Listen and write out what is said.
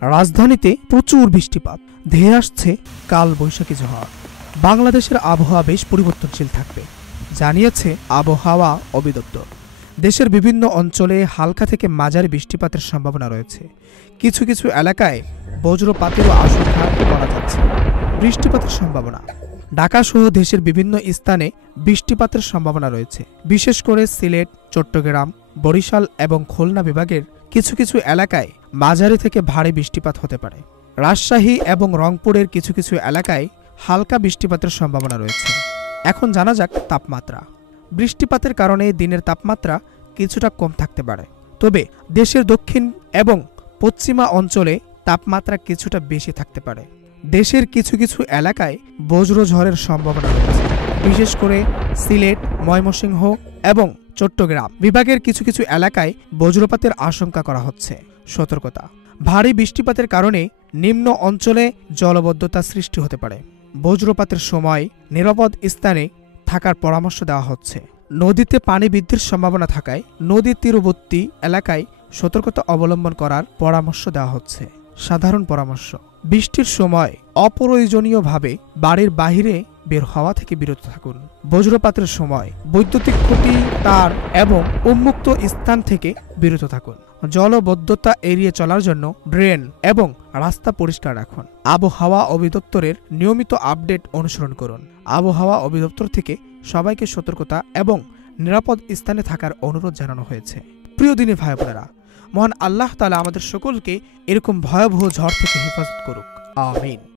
রাজধানীতে প্রচুর বৃষ্টিপাত, ধেয়ে আসছে কাল বৈশাখী ঝড়। বাংলাদেশের আবহাওয়া বেশ পরিবর্তনশীল থাকবে জানিয়েছে আবহাওয়া অধিদপ্তর। দেশের বিভিন্ন অঞ্চলে হালকা থেকে মাঝারি বৃষ্টিপাতের সম্ভাবনা রয়েছে। কিছু কিছু এলাকায় বজ্রপাতেরও আশঙ্কা করা যাচ্ছে। বৃষ্টিপাতের সম্ভাবনা, ঢাকা সহ দেশের বিভিন্ন স্থানে বৃষ্টিপাতের সম্ভাবনা রয়েছে। বিশেষ করে সিলেট, চট্টগ্রাম, বরিশাল এবং খুলনা বিভাগের কিছু কিছু এলাকায় মাঝারি থেকে ভারী বৃষ্টিপাত হতে পারে। রাজশাহী এবং রংপুরের কিছু কিছু এলাকায় হালকা বৃষ্টিপাতের সম্ভাবনা রয়েছে। এখন জানা যাক তাপমাত্রা। বৃষ্টিপাতের কারণে দিনের তাপমাত্রা কিছুটা কম থাকতে পারে, তবে দেশের দক্ষিণ এবং পশ্চিমা অঞ্চলে তাপমাত্রা কিছুটা বেশি থাকতে পারে। দেশের কিছু কিছু এলাকায় বজ্রঝড়ের সম্ভাবনা রয়েছে। বিশেষ করে সিলেট, ময়মনসিংহ এবং চট্টগ্রাম বিভাগের কিছু কিছু এলাকায় বজ্রপাতের আশঙ্কা করা হচ্ছে। সতর্কতা, ভারী বৃষ্টিপাতের কারণে নিম্ন অঞ্চলে জলবদ্ধতা সৃষ্টি হতে পারে। বজ্রপাতের সময় নিরাপদ স্থানে থাকার পরামর্শ দেওয়া হচ্ছে। নদীতে পানি বৃদ্ধির সম্ভাবনা থাকায় নদীর তীরবর্তী এলাকায় সতর্কতা অবলম্বন করার পরামর্শ দেওয়া হচ্ছে। সাধারণ পরামর্শ, বৃষ্টির সময় অপ্রয়োজনীয়ভাবে বাড়ির বাহিরে বের হওয়া থেকে বিরত থাকুন। বজ্রপাতের সময় বৈদ্যুতিক খুঁটি, তার এবং উন্মুক্ত স্থান থেকে বিরত থাকুন। জলবদ্ধতা এড়িয়ে চলার জন্য ড্রেন এবং রাস্তা পরিষ্কার রাখুন। আবহাওয়া অধিদপ্তরের নিয়মিত আপডেট অনুসরণ করুন। আবহাওয়া অধিদপ্তর থেকে সবাইকে সতর্কতা এবং নিরাপদ স্থানে থাকার অনুরোধ জানানো হয়েছে। প্রিয় দিনী ভাই বোনেরা, মহান আল্লাহ তাআলা আমাদের সকলকে এরকম ভয়াবহ ঝড় থেকে হেফাজত করুক। আমিন।